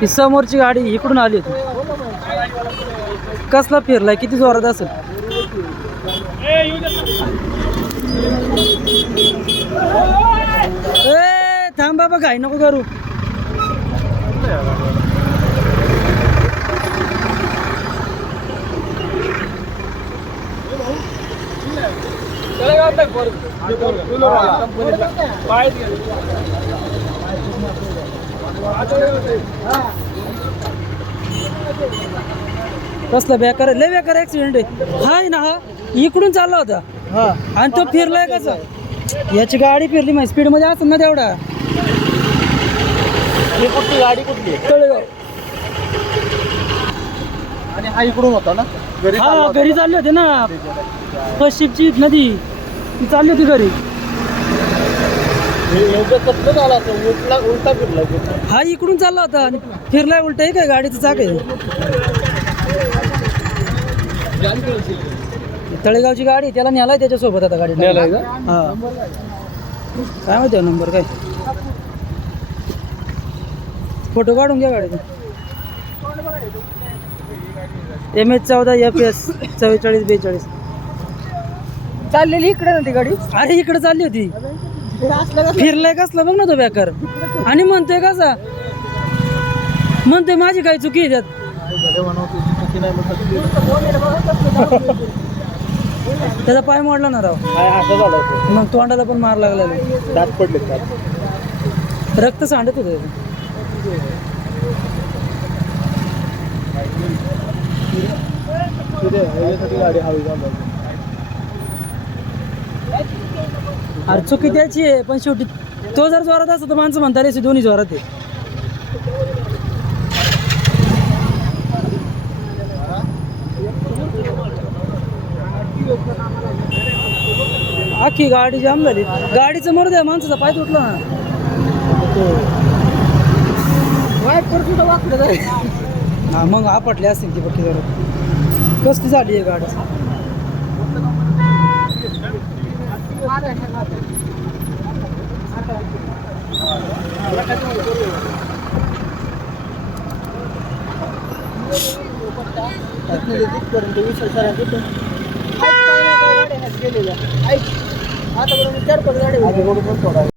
ही समोरची गाडी इकडून आली होती. कसला फिरलाय? किती जोरात असेल? ए थांब बाबा घाई नको करू. कसला बेकार लय बेकार ऍक्सिडेंट आहे. हा आहे ना हा. इकडून चालला होता. आणि तो फिरलाय कसा? याची गाडी फिरली माहिती स्पीडमध्ये असेल ना तेवढा. ही कुठली गाडी कुठली? तळेगाव. आणि हा इकडून होता ना? घरी हा घरी? चालले होते ना. पश्चिमची नदी. ती चालली होती घरी. हे. हा इकडून चालला होता. आणि फिरलाय उलट आहे काय गाडीचं चाक आहे? तळेगावची गाडी त्याला न्यालाय त्याच्यासोबत आता गाडी नेलाय का? हा. काय माहिती नंबर काय? फोटो काढून घ्या गाडीचा एम एच चौदा एफ एस चव्वेचाळीस बेचाळीस. चाललेली इकडे ना ती गाडी? अरे इकडे चालली होती. फिरलाय कसला? बघ ना तो बेकार आणि म्हणतोय कसा? म्हणतोय माझी काय चुकी आहे त्यात. त्याचा पाय मोडला ना राव. मग तोंडाला पण मार लागला दात पडले रक्त सांडत होतं. गाडी हवी झाली अरे चुकी त्याची आहे पण शेवटी तो जर जोरात असतो तर माणसं म्हणतात असे दोन्ही जोरात आहे. अख्खी गाडी जाम झाली. गाडीचं मरू द्या माणसाचा पाय तुटला ना. वाईट वाकडं हा मग आपटले असतील ती पक्की जरा. कसली झाली आहे गाडी? गेलेल्या. ऐक, आता बरोबर चार पाच गाड्या